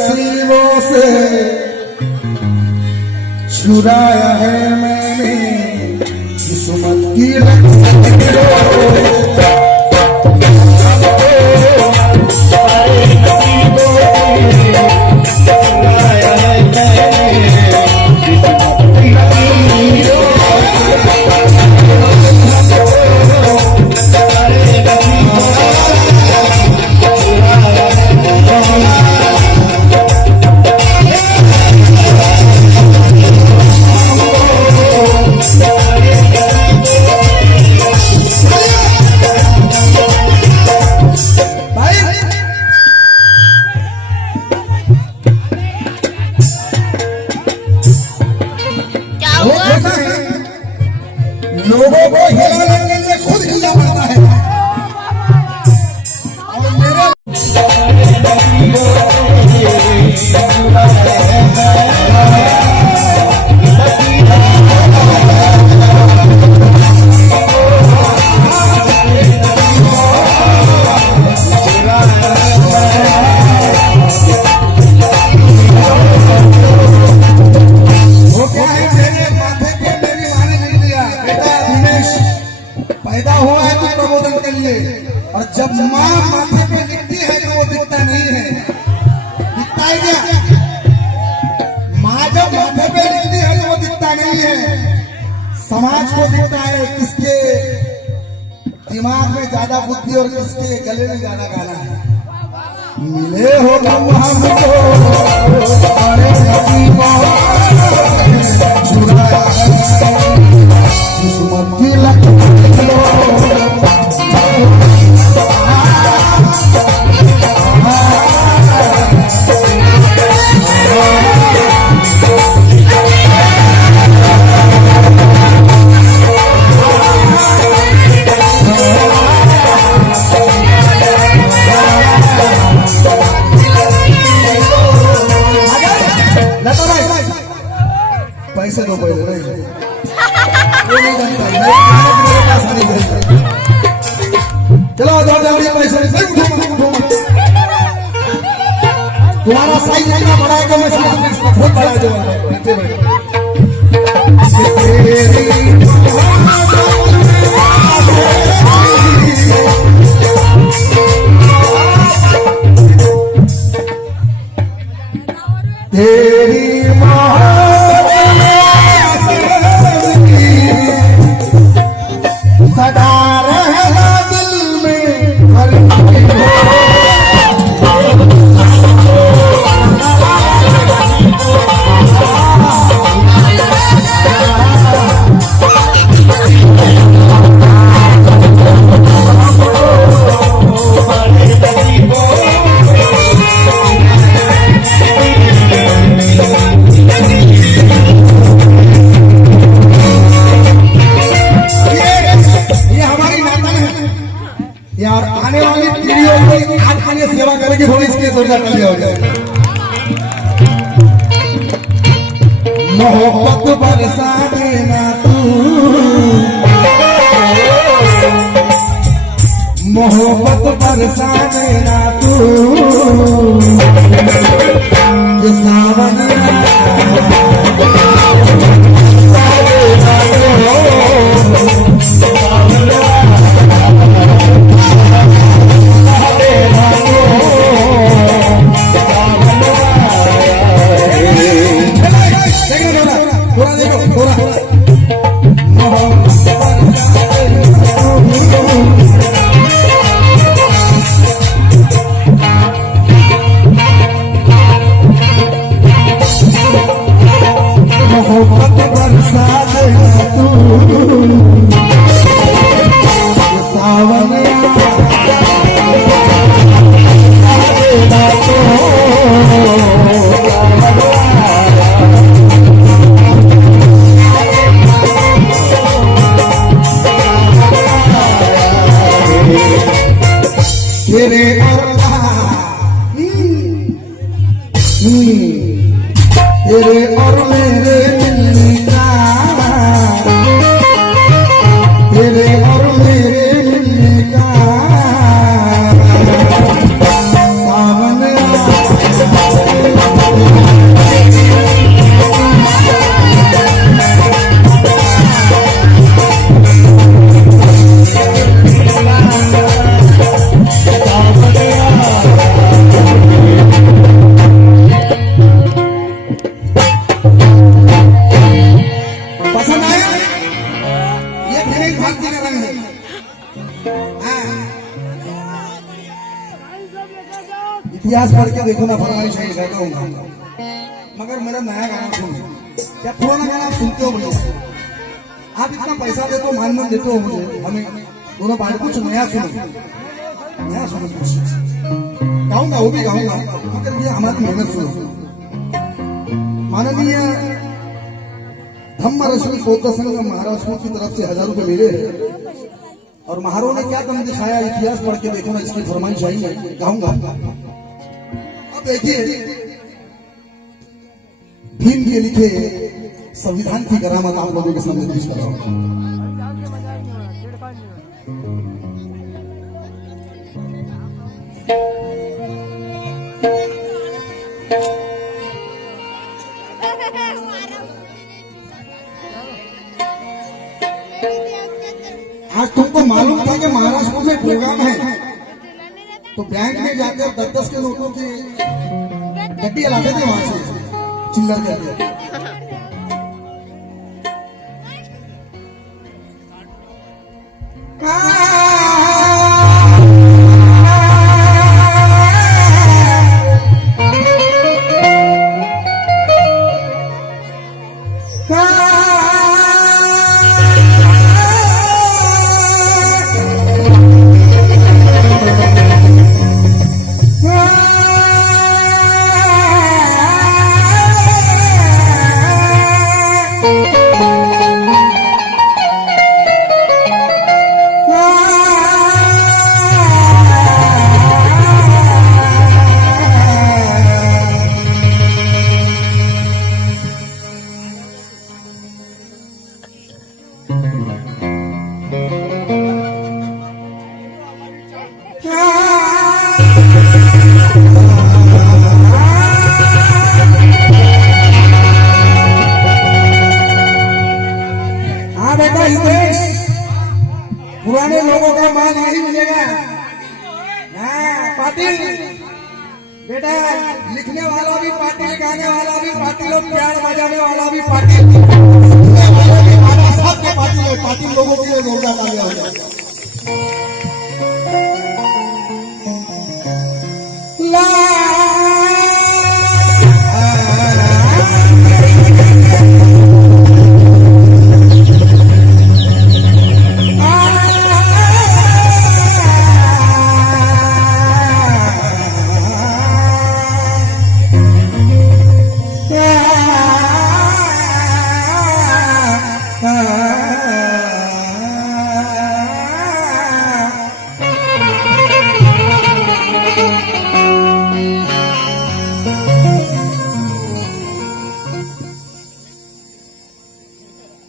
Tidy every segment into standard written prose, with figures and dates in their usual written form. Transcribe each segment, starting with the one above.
नसीबों से चुराया है मैंने किस्मत की लोगों को हिलाने के लिए खुद हिलना पड़ता है। और मेरे पैदा हुआ है तो प्रबोधन के लिए, और जब माँ माथे पे लिखती है तो वो दिखता नहीं है। दिखता है क्या? माँ जब माथे पे लिखती है तो वो दिखता नहीं है। समाज को दिखता है किसके दिमाग में ज्यादा बुद्धि और किसके गले में ज्यादा गाना है। मिले हो तुम हमको अरे नसीबों चुराया किस्मत की पैसे दो पहले नहीं चलो पैसे तुम्हारा साइज इतना बड़ा है तो मैं बहुत बड़ा जो तेरी सदा रहना दिल में यार आने वाली पीढ़ियों को आज के लिए सेवा करेगी, थोड़ी इसके लिए सोचा कर लिया हो जाए। मोहब्बत बरसा देना तू, मोहब्बत बरसा देना तू, सावन तेरे और तेरे और मेरे मिलने का, तेरे और मेरे मिलने का सावन इतिहास पढ़ के देखो ना, फरमाइश है कहता हूँ, मगर मेरा नया गाना सुनो। क्या पुराना गाना आप सुनते हो भैया? आप इतना पैसा देते हो, मान देते हो मुझे, हमें दोनों पार्टी, कुछ नया सुनो, नया सुनो कुछ। गाऊंगा, वो भी गाऊंगा, मगर भैया हमारी मेहनत सुनो। माननीय धम्म रश्मि बौद्ध संघ महाराष्ट्र की तरफ से 1000 रुपए मिले हैं, और महारों ने क्या दम दिखाया, इतिहास पढ़ के देखो ना, इसकी फरमाइश आई है, गाऊंगा। अब देखिए, भीम के लिखे संविधान की करामत आप लोगों के सामने पेश कर रहा हूं। आज तुमको मालूम था कि महाराष्ट्र में प्रोग्राम है, तो बैंक में जाकर 10-10 के नोटों की गड्डी लाते थे वहां से चिल्लर करके। पुराने लोगों का मान यही मिलेगा। हाँ पाटिल बेटा, लिखने वाला भी पाटिल, गाने वाला भी पाटिल, और प्यार बजाने वाला भी पाटिल, सबके पाटिल है। पाटिल लोगों के लिए जोरदार तालियां हो जाए।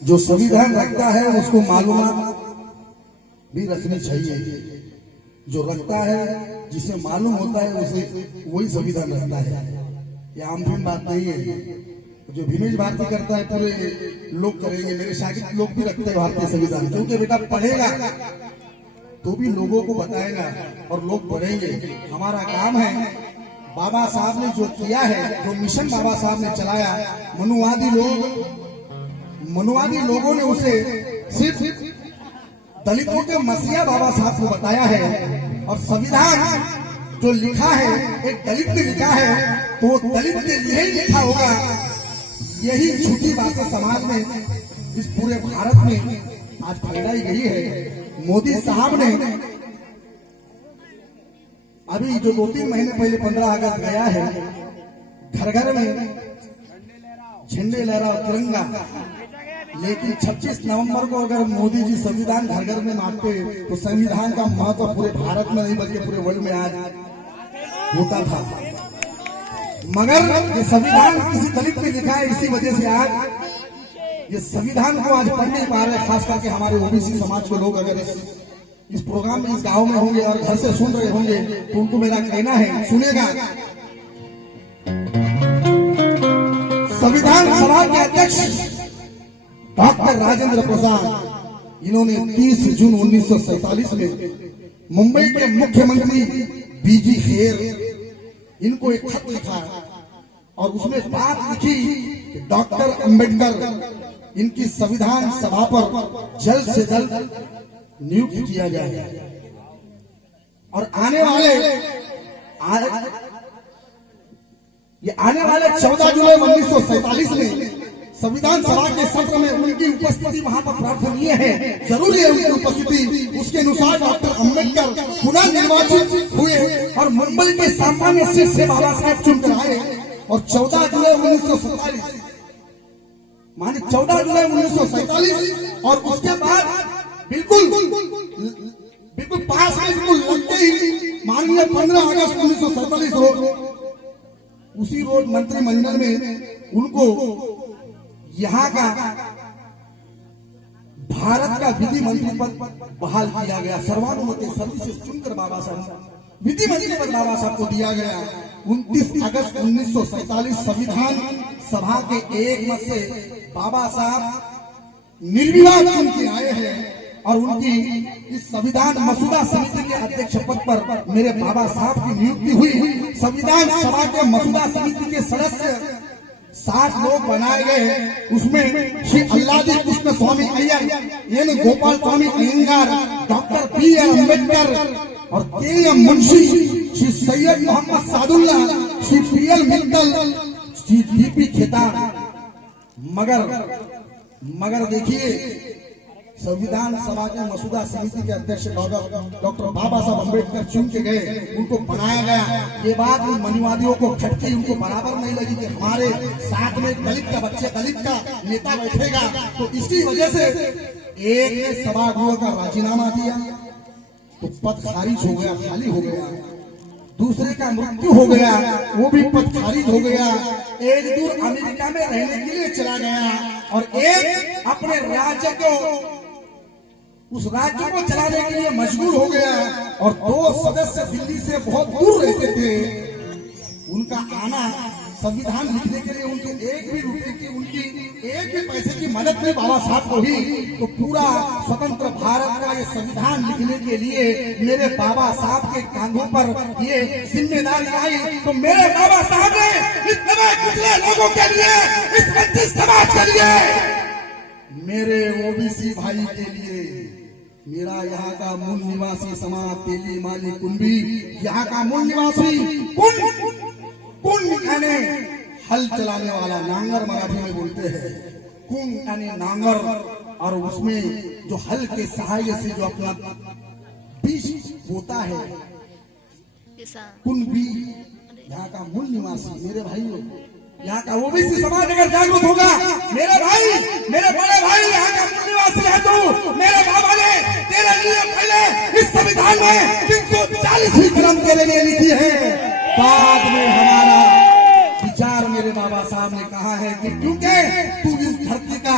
जो संविधान रखता है उसको मालूमात भी रखनी चाहिए। जो रखता है, जिसे मालूम होता है, उसे वही संविधान रखता है। ये आम बात नहीं है। जो भीमेश भारती करता है पूरे लोग करेंगे, मेरे शागिर्द लोग भी रखते हैं भारतीय संविधान, क्योंकि बेटा पढ़ेगा तो भी लोगों को बताएगा और लोग पढ़ेंगे। हमारा काम है, बाबा साहब ने जो किया है, जो मिशन बाबा साहब ने चलाया, मनुवादी लोगों ने उसे सिर्फ दलितों के मसीहा बाबा साहब को बताया है। और संविधान जो लिखा है, एक दलित ने लिखा है, तो वो दलित के लिए ही लिखा होगा। यही झूठी बातें समाज में, इस पूरे भारत में आज फैलाई गई है। मोदी साहब ने अभी जो 2-3 महीने पहले 15 अगस्त गया है, घर घर में झंडे लहरा और तिरंगा, लेकिन 26 नवंबर को अगर मोदी जी संविधान घर घर में मांगते तो संविधान का महत्व पूरे भारत में नहीं बल्कि पूरे वर्ल्ड में आज होता था। मगर ये संविधान किसी दलित ने लिखा है, इसी वजह से आज ये संविधान को आज पढ़ नहीं पा रहे। खास करके हमारे ओबीसी समाज के लोग अगर इस प्रोग्राम में, इस गांव में होंगे और घर से सुन रहे होंगे, तो उनको मेरा कहना है, सुनेगा। संविधान सभा के अध्यक्ष डॉक्टर राजेंद्र प्रसाद, इन्होंने 30 जून 1947 में मुंबई के मुख्यमंत्री बीजी खेर, इनको एक खत लिखा और उसमें बात लिखी कि डॉक्टर अंबेडकर इनकी संविधान सभा पर जल्द से जल्द नियुक्त किया जाए। और आने वाले ये आने वाले 14 जुलाई 1947 में संविधान सभा के सत्र में उनकी उपस्थिति वहां पर प्रार्थनीय है, जरूरी है उनकी उपस्थिति। उसके अनुसार डॉक्टर अंबेडकर पुनः निर्वाचित हुए और मुंबई के सामान्य सीट से बाबा साहब चुनकर आए और 14 जुलाई 1947 माने 14 जुलाई 1947 और उसके बाद बिल्कुल पास में बिल्कुल लगते ही माननीय 15 अगस्त 1947 रोज उसी रोज मंत्रिमंडल में उनको यहाँ का भारत का विधि मंत्री पद बहाल किया गया। सर्वानुमति सभी से चुनकर बाबा साहब विधि मंत्री पद बाबा साहब को दिया गया। 29 अगस्त 1947 संविधान सभा के एक मत से बाबा साहब निर्विवाद चुन के आए हैं और उनकी इस संविधान मसौदा समिति के अध्यक्ष पद पर मेरे बाबा साहब की नियुक्ति हुई। संविधान सभा के मसौदा समिति के सदस्य 7 लोग बनाए गए। उसमें श्री अल्लादी कृष्ण स्वामी Iyer, N Gopal Swami Iyengar, doctor B.R. Ambedkar और K.M. Munshi, Shri Syed Mohammad Sadulla, Shri P.L. Mittal, Shri D.P. Khetan. मगर देखिए संविधान सभा के मसौदा समिति के अध्यक्ष डॉक्टर बाबा साहब अम्बेडकर चुन के गए, उनको बनाया गया। ये बात उन मनुवादियों को खटकी उनको बराबर नहीं लगी कि हमारे साथ में दलित का बच्चे दलित का नेता बैठेगा। तो इसी वजह से एक ने सभागृह का राजीनामा दिया तो पद खारिज हो गया, खाली हो गया। दूसरे का मृत्यु हो गया, वो भी पद खारिज हो गया। एक दूर अमेरिका में रहने के लिए चला गया और एक अपने राज्य को उस राज्य को चलाने के लिए मजबूर हो गया और 2 सदस्य दिल्ली से बहुत दूर रहते थे। उनका आना संविधान लिखने के लिए उनके एक भी रुपए की उनकी एक भी पैसे की मदद नहीं बाबा साहब को ही। तो पूरा स्वतंत्र भारत का ये संविधान लिखने के लिए मेरे बाबा साहब के कांधों पर ये जिम्मेदारी आई। तो मेरे बाबा साहब ने इस दबे कुचले लोगों के लिए, इस वंचित समाज के लिए, मेरे ओबीसी भाई के लिए, मेरा यहाँ का मूल निवासी समाज तेली माली कुंभी, यहाँ का मूल निवासी कुन यानी हल चलाने वाला, नांगर मराठी में बोलते हैं कुन यानी नांगर, और उसमें जो हल के सहायता से जो अपना बीज बोता है कुंभी, यहाँ का मूल निवासी मेरे भाइयों, यहाँ का ओबीसी समाज अगर जागरूक होगा, मेरे भाई, मेरे बड़े भाई, यहाँ का मूल निवासी है तू, मेरे बाबा ने तेरे लिए पहले इस संविधान में 340वीं कलम तेरे लिए लिखी है। बाद में हमारा विचार मेरे बाबा साहब ने कहा है कि क्योंकि तू इस धरती का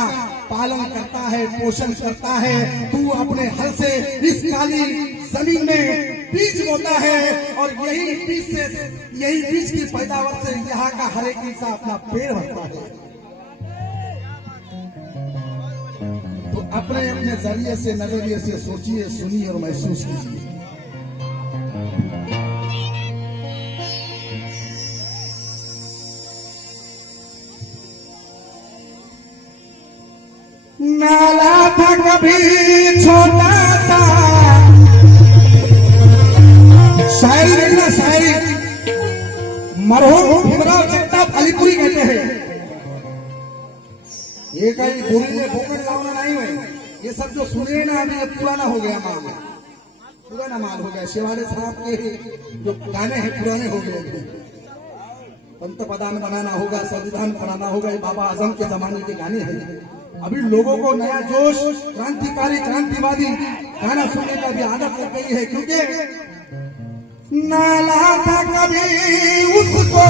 पालन करता है, पोषण करता है, तू अपने हल से इस काली जमीन में बीज बोता है और यही बीज की पैदावार से यहाँ का हर एक इंसान अपना पेड़ भरता है। तो अपने अपने जरिए से, नजरिए से सोचिए, सुनिए और महसूस कीजिए। नाला था कभी छोटा सा, शायरी ना शायरी मरहूम भीमराव जगताप अलीपुरी कहते हैं, ये कहीं बुरी ने भोकड़ लावना नहीं हुए। ये सब जो सुने ना अभी पुराना हो गया, पुराना माल हो गया। शिवाड़े साहब के जो गाने हैं पुराने हो गए। पंतप्रधान बनाना होगा, संविधान बनाना होगा, ये बाबा आजम के जमाने के गाने हैं। अभी लोगों को नया जोश, क्रांतिकारी, क्रांतिवादी गाना सुनने का भी आदत लग गई है, क्योंकि नाला था कभी उसको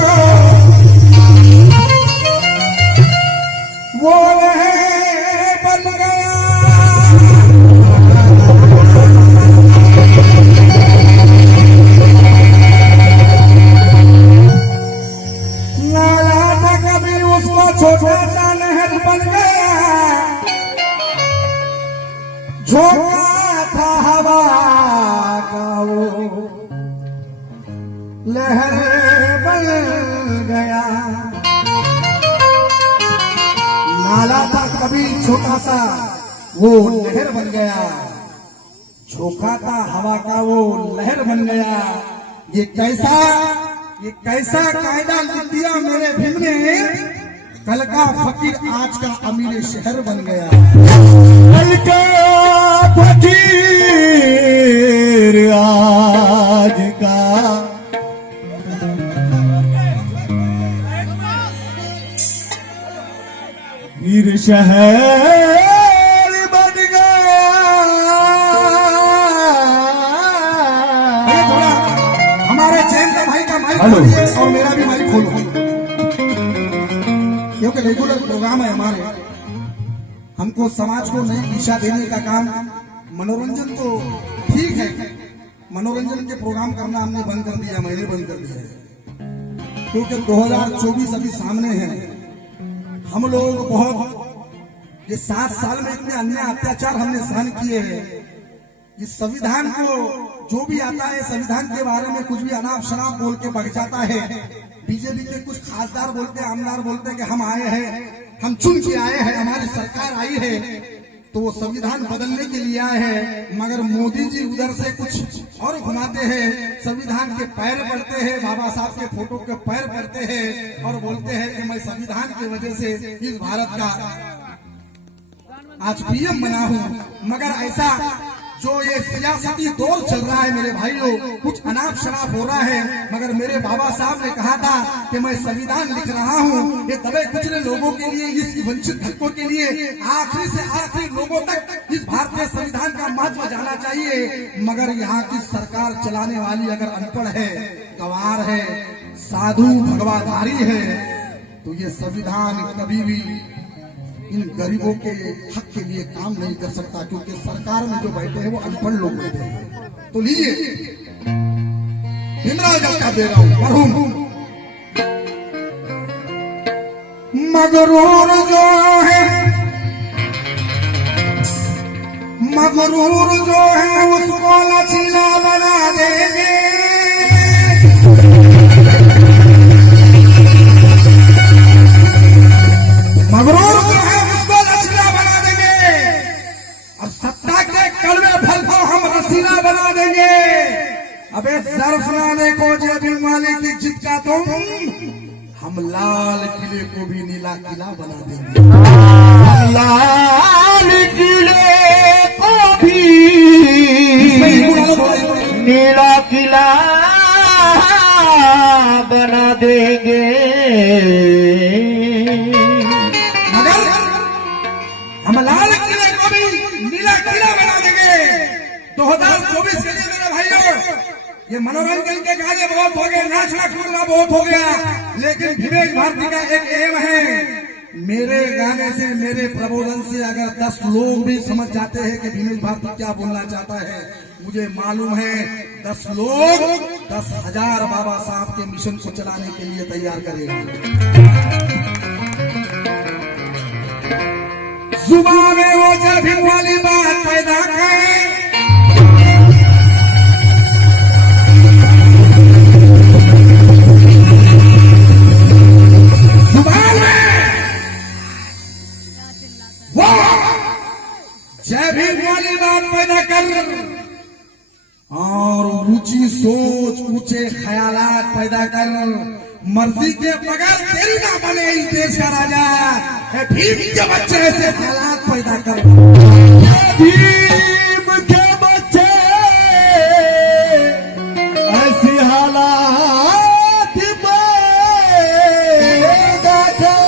वो बन गया, नाला था कभी उसको छोटा सा नहर बन गया, झोंका था हवा का वो लहर बन गया। नाला था कभी छोटा सा वो लहर बन गया, झोंका था हवा का वो लहर बन गया। ये कैसा ये कैसा कायदा लिख दिया मेरे भीम ने, कल का फकीर आज का अमीर शहर बन गया। कल का फकीर आज का वीर शहर बन गया। थोड़ा हमारे चैन का भाई का माइक हेलो। खोलिए और मेरा भी माइक खोलो, क्योंकि रेगुलर प्रोग्राम है हमारे। हमको समाज को नई दिशा देने का काम, मनोरंजन तो ठीक है, मनोरंजन के प्रोग्राम करना हमने बंद कर दिया, मैंने बंद कर दिया है, क्योंकि 2024 अभी सामने है। हम लोग बहुत ये 7 साल में इतने अन्य अत्याचार हमने सहन किए हैं। इस संविधान को जो भी आता है, संविधान के बारे में कुछ भी अनाप शनाप बोल के बग जाता है। बीजेपी के कुछ खासदार बोलते, आमदार बोलते कि हम आए हैं, हम चुन के आए हैं, हमारी सरकार आई है, तो वो संविधान बदलने के लिए आए हैं। मगर मोदी जी उधर से कुछ और घुमाते हैं, संविधान के पैर पड़ते हैं, बाबा साहब के फोटो के पैर पड़ते हैं और बोलते हैं कि मैं संविधान की वजह से इस भारत का आज पीएम बना हूं। मगर ऐसा जो ये सियासती दौर चल रहा है मेरे भाइयों, कुछ अनाप शनाप हो रहा है। मगर मेरे बाबा साहब ने कहा था कि मैं संविधान लिख रहा हूं, ये दबे कुचले लोगों के लिए, इस वंचित हकों के लिए, आखिरी से आखिरी लोगों तक इस भारतीय संविधान का महत्व जाना चाहिए। मगर यहाँ की सरकार चलाने वाली अगर अनपढ़ है, गंवार है, साधु भगवाधारी है, तो ये संविधान कभी भी इन गरीबों के हक के लिए काम नहीं कर सकता, क्योंकि सरकार में जो बैठे हैं वो अनपढ़ लोग बैठे हैं। तो लीजिए भीमराव जब का दे रहा हूं, मरहूम मगरूर जो है, मगरूर जो है उसको लचीला बना देंगे। मगरूर जो है उसको लचीला बना देंगे, और सत्ता के कड़वे फल को हम रसीला बना देंगे। अबे सर्फ ना देखो जब वाले की जिद का तुम, हम लाल किले को भी नीला किला बना देंगे। लाल किले को भी नीला किला बना देंगे। हम लाल किले को भी नीला किला बना देंगे। 2024 के लिए मेरे भाइयों, ये मनोरंजन के गाने बहुत हो गए, नाचना कूदना बहुत हो गया, लेकिन विवेक भारती का एक एम है, मेरे गाने से, मेरे प्रबोधन से अगर 10 लोग भी समझ जाते हैं कि विवेक भारती क्या बोलना चाहता है, मुझे मालूम है 10 लोग 10,000 बाबा साहब के मिशन को चलाने के लिए तैयार करेगा। जुबान में वो जब भीम वाली बात पैदा करे, जुबान में वो जय भीम वाली बात पैदा कर, और ऊंची सोच, ऊंचे ख्यालात पैदा कर। मर्जी के बगैर तेरी ना बने इस देश का राजा, भीम के बच्चे ऐसे हालात पैदा कर। भीम के बच्चे ऐसी हालात पैदा कर।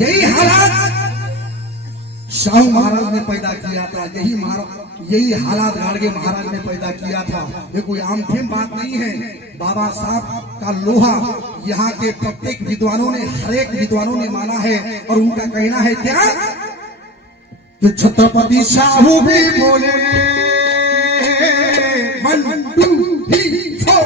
यही हालात शाहू महाराज ने पैदा किया था, यही हालात गाड़गे महाराज ने पैदा किया था। ये कोई आम फेम बात नहीं है। बाबा साहब का लोहा यहाँ के प्रत्येक विद्वानों ने, हर एक विद्वानों ने माना है, और उनका कहना है क्या कि छत्रपति शाहू भी बोले 1 2 3 4।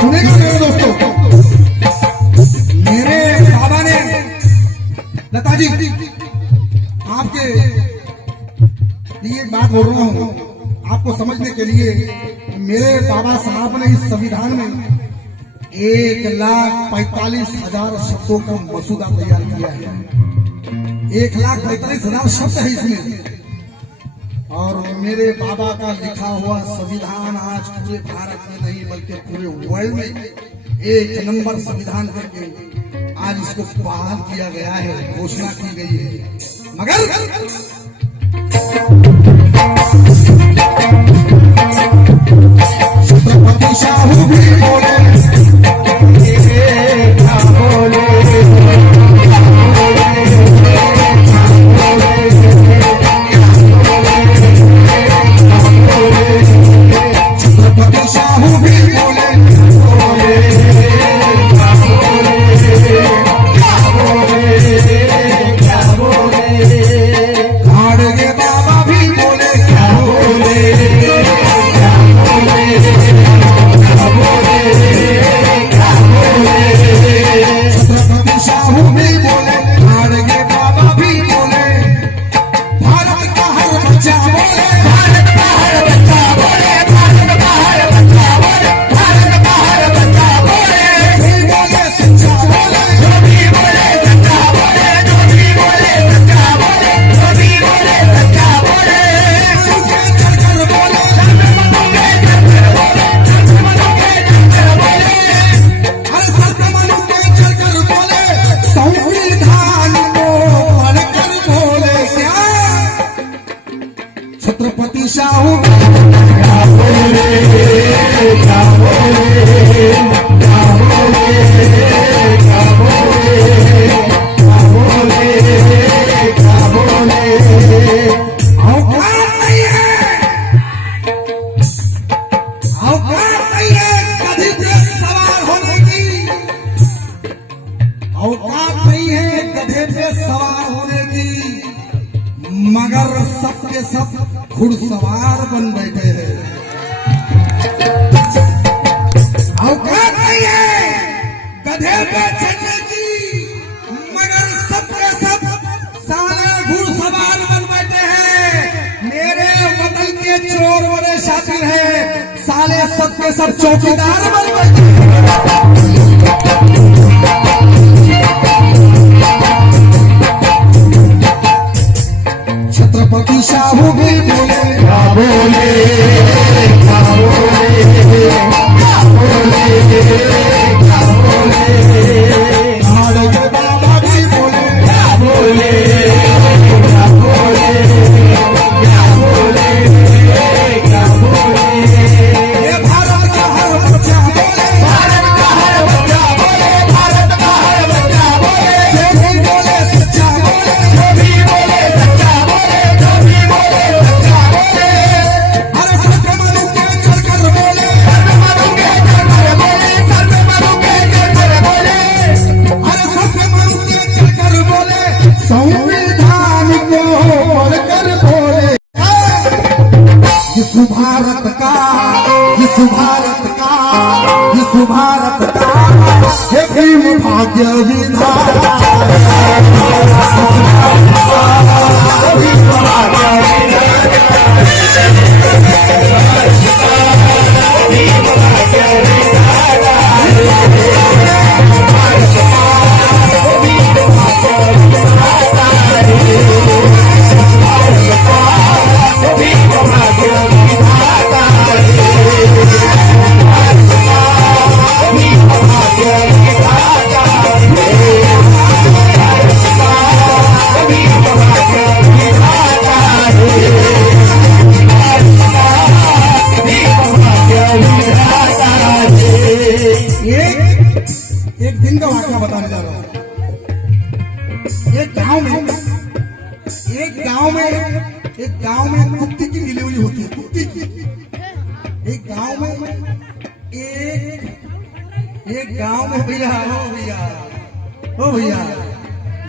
सुनेगा मेरे दोस्तों, बोल रहा हूँ आपको समझने के लिए। मेरे बाबा साहब ने इस संविधान में 1,45,000 शब्दों का मसूदा तैयार किया है। 1,45,000 शब्द है इसमें। और मेरे बाबा का लिखा हुआ संविधान आज पूरे भारत में नहीं बल्कि पूरे वर्ल्ड में 1 नंबर संविधान करके आज इसको बहाल किया गया है, घोषणा की गई है। मगर छत्रपति शाहू भी बोले, क्या बोले, छत्रपति शाहू भी बोले, खाड़गे बाबा भी बोले, क्या बोले, छत्रपति शाहू भी बोले, खाड़गे बाबा भी बोले, भारत का हर बच्चा बोले, भारत का हर बच्चा बोले, भारत का हर बच्चा बोले, भारत का हर बच्चा बोले, भी बोले सच्चा बोले, जो भी बोले सच्चा बोले, जो भी बोले सच्चा बोले, जो भी बोले सच्चा बोले, मुझे चढ़कर बोले, हर सत्य के चढ़कर बोले, संविधान को पढ़कर बोले, क्या छत्रपति शाहू क्या बोले, क्या बोले, क्या बोले, क्या बोले, क्या बोले, क्या बोले, औकात नहीं है, औकात नहीं है गधी पे सवार होने की, औकात नहीं है गधे पे सवार होने की, मगर सबके सब घुड़सवार बन बैठे हैं। औकात नहीं है गधे पे चढ़ने की, मगर सबके सब साले घुड़सवार बन बैठे हैं। मेरे वतन के चोर बड़े शातिर हैं, साले सबके सब चौकीदार बन बैठे हैं। छत्रपति शाहू भी बोले, क्या बोले, क्या बोले, क्या बोले, क्या बोले, खाड़गे बाबा भी बोले, क्या बोले, क्या बोले, क्या बोले, क्या बोले, ये भारत का हर बच्चा बोले, भारत का हर बच्चा बोले, भारत का हर बच्चा बोले, जो भी बोले सच्चा बोले, जो भी बोले सच्चा बोले, जो भी बोले सच्चा बोले, हर सत्य मनु के चढ़कर बोले, सत्य मनु के चढ़कर बोले, सत्य मनु के चढ़कर बोले, हर सत्य मनु के चढ़कर बोले, संविधान को पढ़कर बोले, यीशु भारत का, यीशु भारत का, यीशु भारत का, हे भीम भाग्य विधाता, भीम भाग्य एक दिन का वाकया बताने जा रहा हूँ। एक गांव में कुत्ते की डिलीवरी होती है, कुत्ते की। एक गांव में भैया, ओ भैया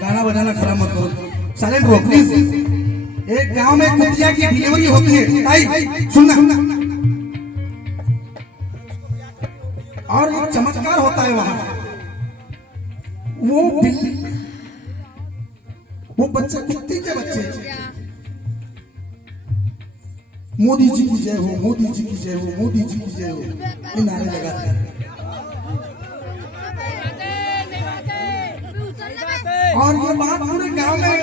गाना बजाना खराब मत करो, साइलेंट रहो प्लीज। एक गांव में कुतिया की डिलीवरी होती है। आई सुनना, और एक चमत्कार होता है वहां। वो बच्चे, कुत्ती के बच्चे मोदी जी की जय हो, मोदी जी की जय हो, मोदी जी की जय हो, ये नारे लगाते हैं। और ये बात पूरे गांव में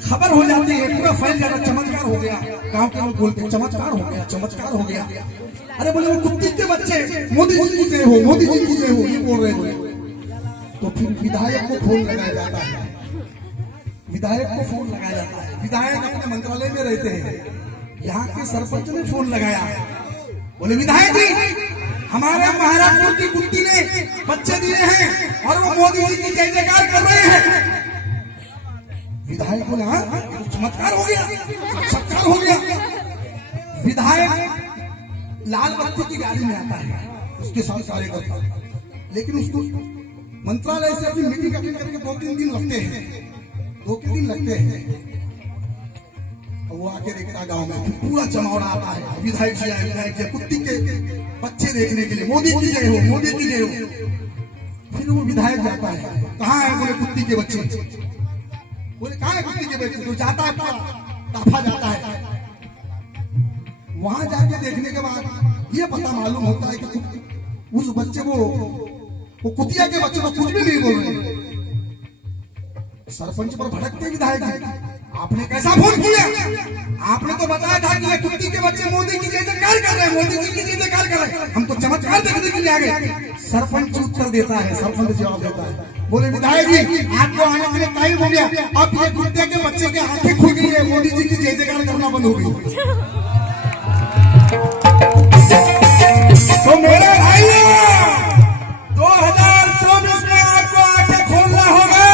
खबर हो जाती है, पूरा फैल जाता, चमत्कार हो गया। गांव के लोग बोलते हैं चमत्कार हो गया, चमत्कार हो गया। अरे बोले वो कुत्ते के बच्चे मोदी जी की जय हो, मोदी जी की जय हो, ये बोल रहे बोले। तो फिर विधायक को फोन लगाया जाता है, विधायक को फोन लगाया जाता है। विधायक अपने मंत्रालय में रहते हैं, यहाँ के सरपंच ने फोन लगाया, बोले विधायक जी हमारे महाराजपुर की कुत्ती ने बच्चे दिए हैं और वो मोदी जी की जय जयकार कर रहे हैं। विधायक बोले हाँ चमत्कार हो गया, साक्षात्कार हो गया। विधायक लाल बत्ती की गाड़ी में आता है, उसके साथ कार्यकर्ता, लेकिन उसको मंत्रालय से अपनी मीटिंग अटेंड करके 2-3 दिन लगते हैं, 2 दिन लगते हैं। वो आके देखता गांव में पूरा जमावड़ा आता है, विधायक जी आए, विधायक जी कुत्ती के बच्चे देखने के लिए, मोदी की जय हो, मोदी की जय हो। फिर वो विधायक जाता है, कहाँ है बोले कुत्ती के बच्चे, बोले कहाँ है कुत्ती के बच्चे, तो जाता है ताफा जाता है। वहां जाके देखने के बाद ये पता मालूम होता है कि उस बच्चे वो कुतिया के बच्चे को कुछ भी नहीं बोल रहे। सरपंच पर भड़कते विधायक जी, आपने कैसा फोन किया, आपने तो बताया था कि ये कुत्ती के बच्चे मोदी की जय जयकार कर रहे हैं, मोदी जी की जय जयकार कर रहे हैं, हम तो चमत्कार देखने के लिए आ गए। सरपंच उत्तर देता है, सरपंच जवाब देता है, बोले विधायक जी आपको आने के लिए टाइम हो गया, अब ये कुत्ते के बच्चे के आंखें खुल गई है, मोदी जी की जय जयकार करना बंद हो गई। तो मेरे भाइयों 2024 में आपको आंखें खोलना होगा।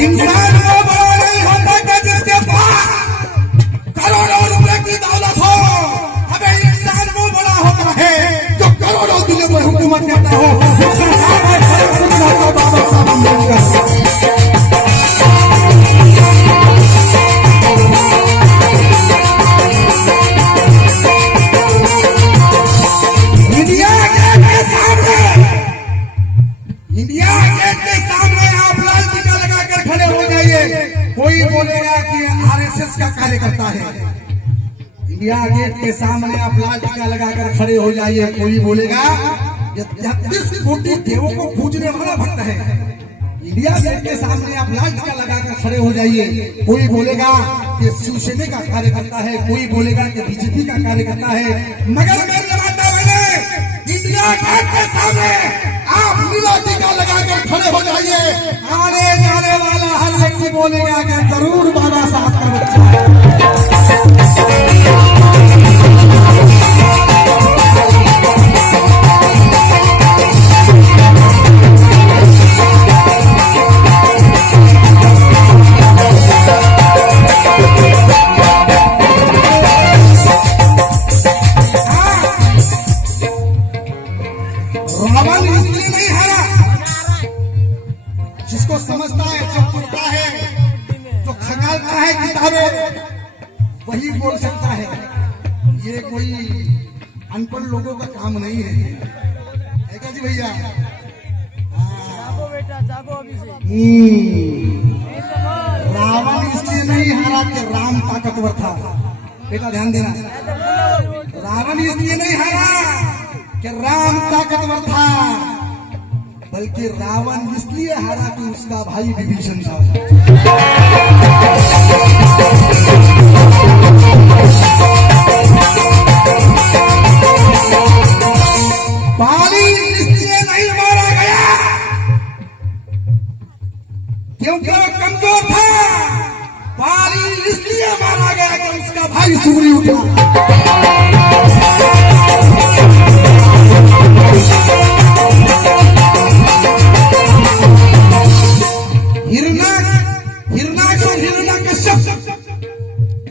इंसान वो बड़ा नहीं होता कि जिसके पास करोड़ों रुपए की दौलत हो, अबे इंसान वो बड़ा होता है जो करोड़ों दिलों पर हुकूमत करता हो। बाबा साहब अम्बेडकर इंडिया गेट के सामने आप लाल टीका लगाकर खड़े हो जाइए। कोई बोलेगा कि आरएसएस का कार्यकर्ता है, इंडिया गेट के सामने आप लाल टीका लगाकर खड़े हो जाइए। कोई बोलेगा ये 33 कोटि देवों को पूजने वाला भक्त है, इंडिया गेट के सामने आप लाल टीका लगाकर खड़े हो जाइए। कोई बोलेगा कि शिवसेना का कार्यकर्ता है, कोई बोलेगा कि बीजेपी का कार्यकर्ता है। मगर मेरे माता बहने इंडिया गेट के सामने आप नीला टीका लगाकर खड़े हो जाइए। आने जाने वाला हर व्यक्ति बोलेगा कि जरूर बाबा साहब का बच्चा रावण इसलिए नहीं हारा, जिसको समझता है, जो पढ़ता है, जो खंगालता है किताबें, वही बोल सकता है। ये कोई अनपढ़ लोगों का काम नहीं है क्या जी भैया? रावण इसलिए नहीं हारा कि राम ताकतवर था। बेटा ध्यान देना, रावण इसलिए नहीं हारा कि राम ताकतवर था, बल्कि रावण इसलिए हारा कि उसका भाई विभीषण था। बाली इसलिए नहीं मारा गया क्योंकि वो कमजोर था, बाली इसलिए मारा गया कि उसका भाई सूरी उठा।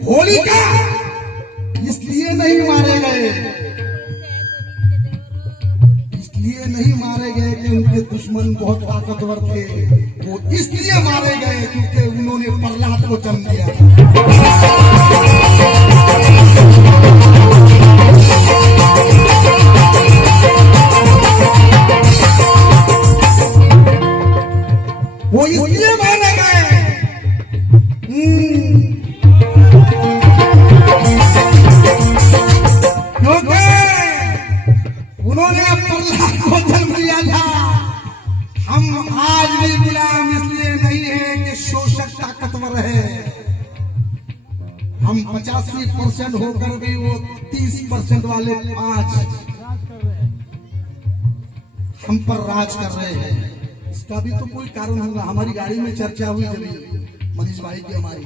होलिका इसलिए नहीं मारे गए, इसलिए नहीं मारे गए कि उनके दुश्मन बहुत ताकतवर थे, वो इसलिए मारे गए क्योंकि उन्होंने प्रहलाद को जन्म दिया। ताकतवर है। हम 85% होकर भी वो 30% वाले आज हम पर राज कर रहे हैं। इसका भी तो कोई कारण होगा। हमारी गाड़ी में चर्चा हुई जब मनीष भाई की, हमारी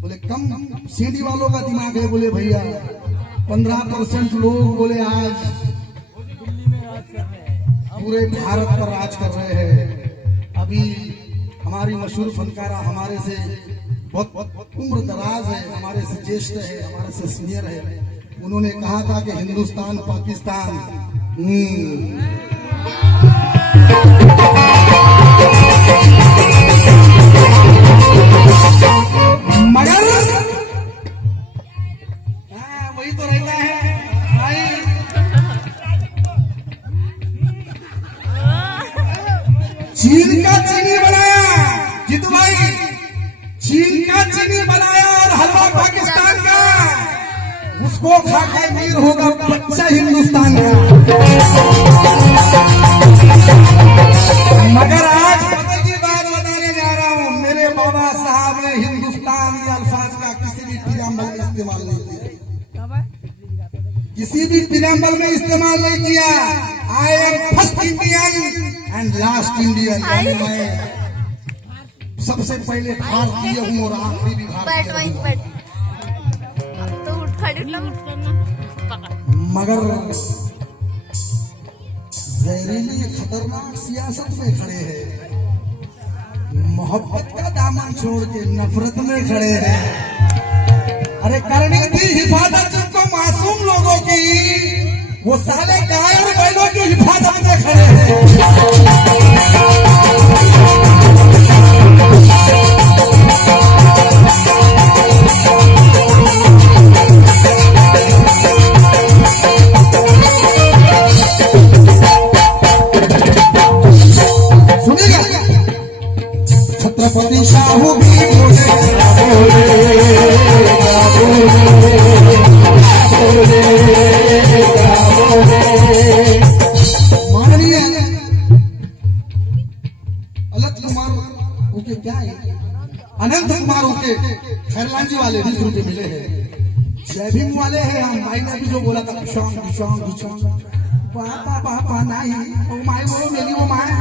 बोले कम सीढ़ी वालों का दिमाग है। बोले भैया 15% लोग बोले आज पूरे भारत पर राज कर रहे हैं। अभी हमारी मशहूर फनकारा हमारे से बहुत उम्र दराज है, हमारे से ज्येष्ठ है, हमारे से सीनियर है। उन्होंने कहा था कि हिंदुस्तान पाकिस्तान मगर वही तो रहता है भाई। चीन का चीनी बनाया जीतू भाई, चीन का चीनी बनाया और हलवा पाकिस्तान का, उसको खाकर मीर होगा बच्चा हिंदुस्तान का। मगर आज पता की बात बताने जा रहा हूं, मेरे बाबा साहब ने हिंदुस्तान के अल्फाज का किसी भी प्रियम्बल में इस्तेमाल नहीं किया, किसी भी प्रियम्बल में इस्तेमाल नहीं किया। I am first Indian and last Indian, मैं सबसे पहले भारतीय हूँ और आखिरी भी भारतीय। मगर जहरीली खतरनाक सियासत में खड़े हैं, मोहब्बत का दामन छोड़ के नफरत में खड़े हैं। अरे करनी थी हिफाजत जिनको मासूम लोगों की, वो साले गाय और बैलों की हिफाजत में खड़े हैं। छत्रपति शाहू भी माननीय अनंत कुमार उनके क्या है, अनंत कुमार उनके खैरलान जी वाले 20 रुपए मिले हैं। जय भीम वाले हैं हम। भाई ने भी जो बोला था डिशोंग डिशोंग डिशोंग, पापा पापा नहीं वो माए बोलो मेरी वो माए।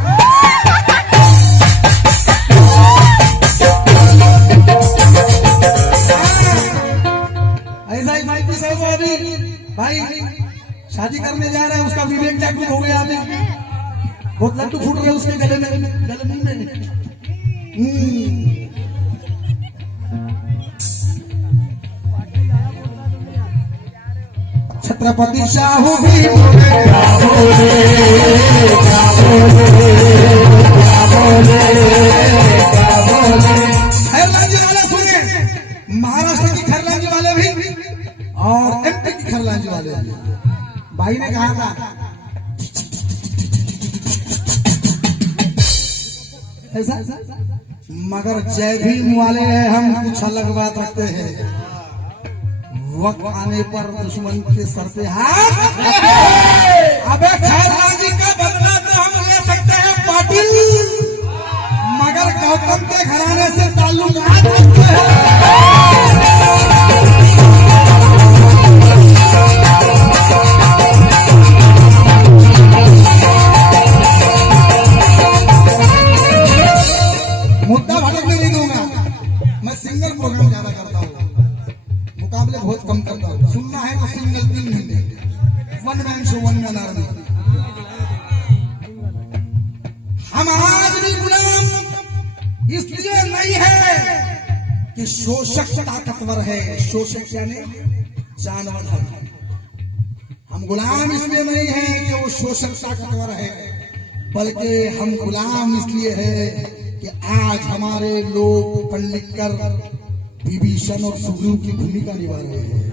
भाई शादी करने जा रहा है, उसका विवेक जागरूक हो गया। अभी बहुत लड्डू फूट रहे उसके गले में। छत्रपति शाहू भी खैरलान जी वाले सुने, महाराष्ट्र की खैरलान जी वाले भी और एमपी की खैरलान जी वाले भी। भाई ने कहा था ऐसा, मगर जय भीम वाले हम कुछ अलग बात रखते हैं। वक्त आने पर दुश्मन के सर पे हाथ। अबे खैरलान जी का बदला तो हम ले सकते हैं पाटिल, मगर गौतम के घराने से ताल्लुकात रखते हैं। मुद्दा भटकने नहीं दूंगा। मैं सिंगल प्रोग्राम ज्यादा करता हूँ, मुकाबले बहुत कम करता हूँ। सुनना है तो सिंगल 3 घंटे, one man show, one man army. हम आज भी गुलाम इसलिए नहीं है कि शोषक ताकतवर है। शोषक यानी जानवर है। हम गुलाम इसलिए नहीं है कि वो शोषक ताकतवर है, बल्कि हम गुलाम इसलिए है कि आज हमारे लोग पढ़ लिख कर विभीषण और सुग्रीव की भूमिका निभा रहे हैं।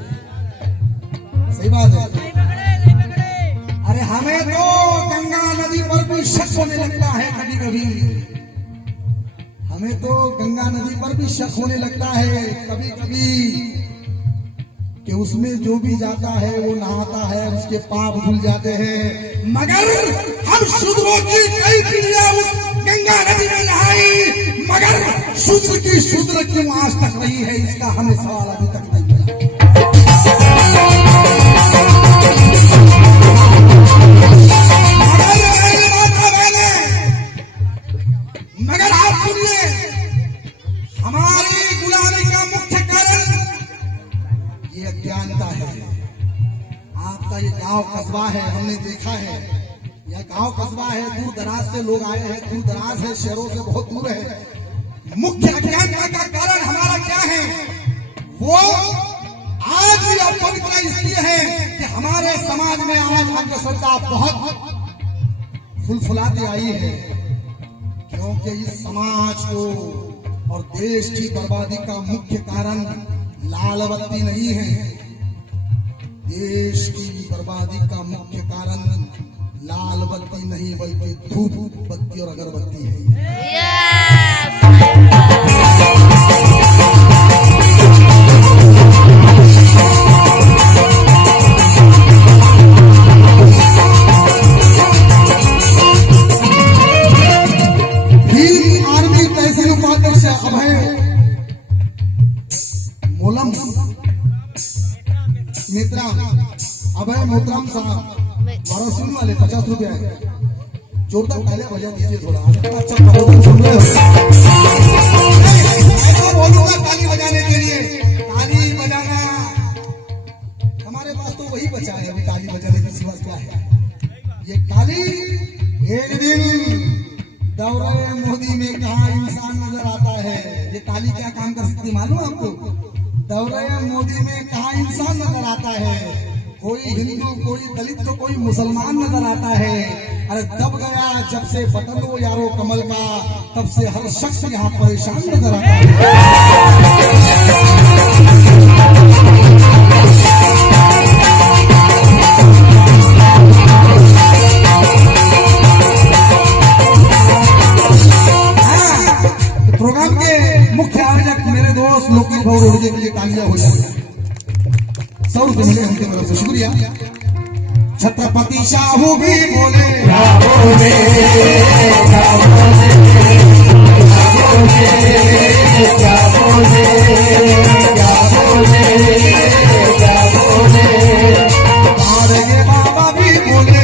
सही बात है। अरे हमें तो गंगा नदी पर भी शक होने लगता है कभी कभी। हमें तो गंगा नदी पर भी शक होने लगता है कभी कभी कि उसमें जो भी जाता है वो नहाता है, उसके पाप धुल जाते हैं। मगर हम शूद्रों की कई पीढ़ियां उस गंगा नदी में नहाई, मगर शूद्र की शूद्र क्यों आज तक रही है, इसका हमें सवाल अभी तक नहीं मिला। मगर आप सुनिए, हमारी गुलामी का मुख्य कारण ये अज्ञानता है। आपका ये गांव कस्बा है, हमने देखा है, यह गांव कस्बा है, दूर दराज से लोग आए हैं, दूर दराज है, शहरों से बहुत दूर है। मुख्य अज्ञानता का कारण हमारा क्या है? वो आज भी अपवित्रता इसलिए है कि हमारे समाज में आज अंधश्रद्धा बहुत फुलफुलाती आई है, क्योंकि इस समाज को और देश की बर्बादी का मुख्य कारण लाल बत्ती नहीं है। देश की बर्बादी का मुख्य कारण लाल बत्ती नहीं बल्कि धूप बत्ती और अगरबत्ती है। भीम आर्मी तहसील उपाध्यक्ष अभय मोलम मित्रा अभय मोहतरम साहब 12 सुन वाले 50 रुपया है। जोरदार तालियां बजा दीजिए थोड़ा। अच्छा प्रबोधन सुन रहे हो? मैं बोलूंगा ताली बजाने के लिए। ताली बजाना हमारे पास तो वही बचा है अभी, ताली बजाने की सिवा क्या है? ये ताली एक दिन दौरे मोदी में कहा इंसान नजर आता है। ये ताली क्या काम कर सकती मालूम आपको? दौरे मोदी में कहा इंसान नजर आता है, कोई हिंदू, कोई दलित, तो कोई मुसलमान नजर आता है। अरे दब गया जब से बटन वो यारो कमल का, तब से हर शख्स यहाँ परेशान नजर आता है। प्रोग्राम के मुख्य आयोजक मेरे दोस्त लोकेश भाऊ रोडगे के लिए तालियां हो जाए। 100 रुपये मिले उनके तरफ से, शुक्रिया। छत्रपति शाहू भी बोले बाबा भी बोले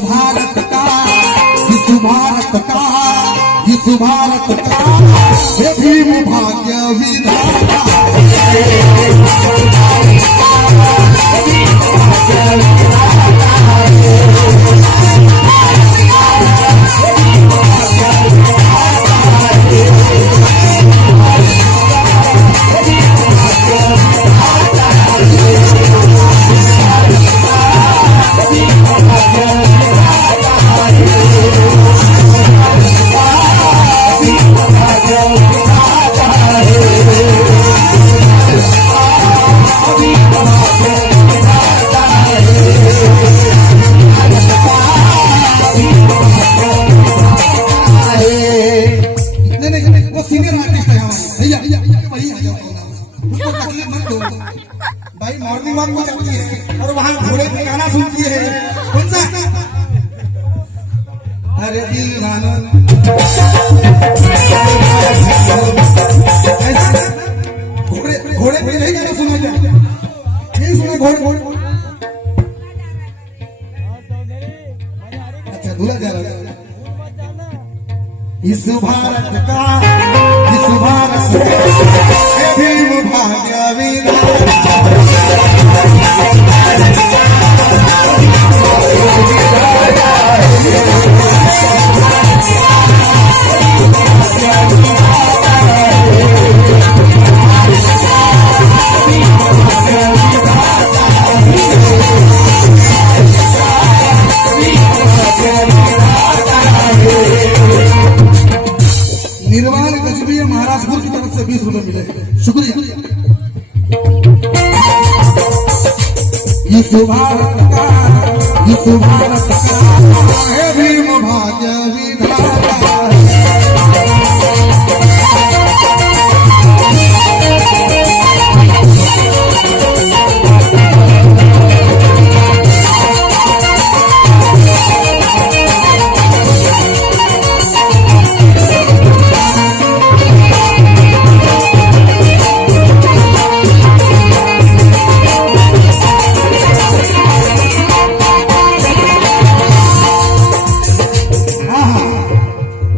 भारत का, इस भारत का ये भीम भाग्य विधाता। भाई मॉर्निंग वॉक को जाती है और वहां घोड़े पे गाना सुनती है। कौन सा? अरे दीवाना घोड़े घोड़े पे नहीं गाना सुना क्या? नहीं सुना घोड़े? अच्छा दूल्हा जा रहा है। इस भारत का, इस भारत का भीम भाग्य विधाता। से 20 रुपए मिले। शुक्रिया। इस भारत का है भीम भाग्य विधाता।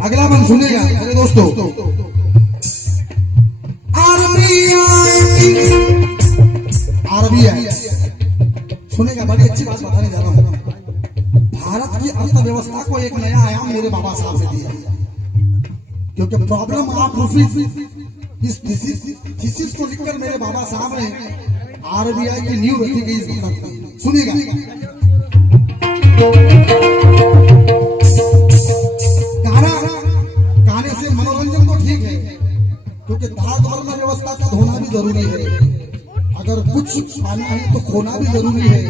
अगला मन सुनेगा मेरे दोस्तों। आरबीआई सुनेगा, बड़ी अच्छी बात बताने जा रहा हूं। भारत की अर्थव्यवस्था को एक नया आयाम मेरे बाबा साहब ने दिया, क्योंकि प्रॉब्लम ऑफ रूपीज इस थीसिस को लिखकर मेरे बाबा साहब ने आरबीआई की नींव रखी गई इस भारत की। सुनिएगा, मनोरंजन तो ठीक है, क्योंकि दाद वर्ण व्यवस्था का होना भी जरूरी है। अगर कुछ पाना है तो खोना भी जरूरी है।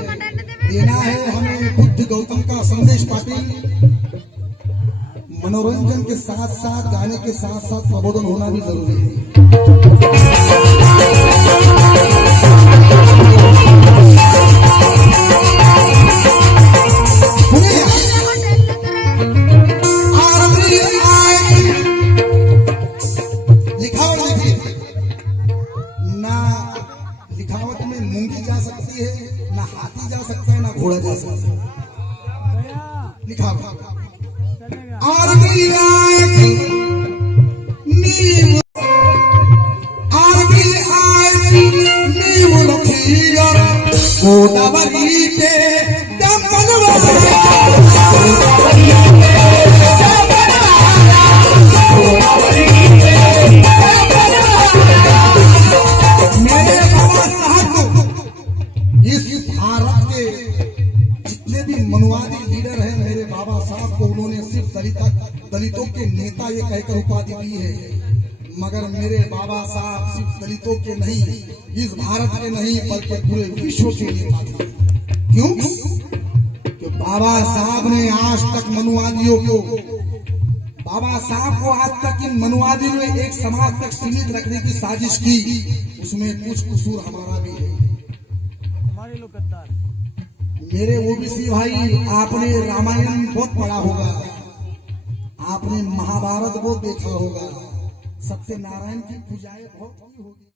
देना है हमें बुद्ध गौतम का संदेश पाटिल। मनोरंजन के साथ साथ, गाने के साथ साथ प्रबोधन होना भी जरूरी है। लिखावट में मूंगी जा सकती है, ना हाथी जा सकता है, ना घोड़ा जा सकता है। लिखावट गोदावरी के जितने भी मनुवादी लीडर हैं मेरे बाबा साहब को, उन्होंने सिर्फ दलितों के नेता ये कहकर उपाधि दी है, मगर मेरे बाबा साहब सिर्फ दलितों के नहीं, इस भारत के नहीं बल्कि पूरे विश्व के नेता थे। क्यों? कि बाबा साहब ने आज तक मनुवादियों को, बाबा साहब को आज तक इन मनुवादियों ने एक समाज तक सीमित रखने की साजिश की, उसमें कुछ कसूर हमारा भी है। मेरे ओबीसी भाई, आपने रामायण बहुत पढ़ा होगा, आपने महाभारत बहुत देखा होगा, सत्यनारायण की पूजाएं बहुत की होगी।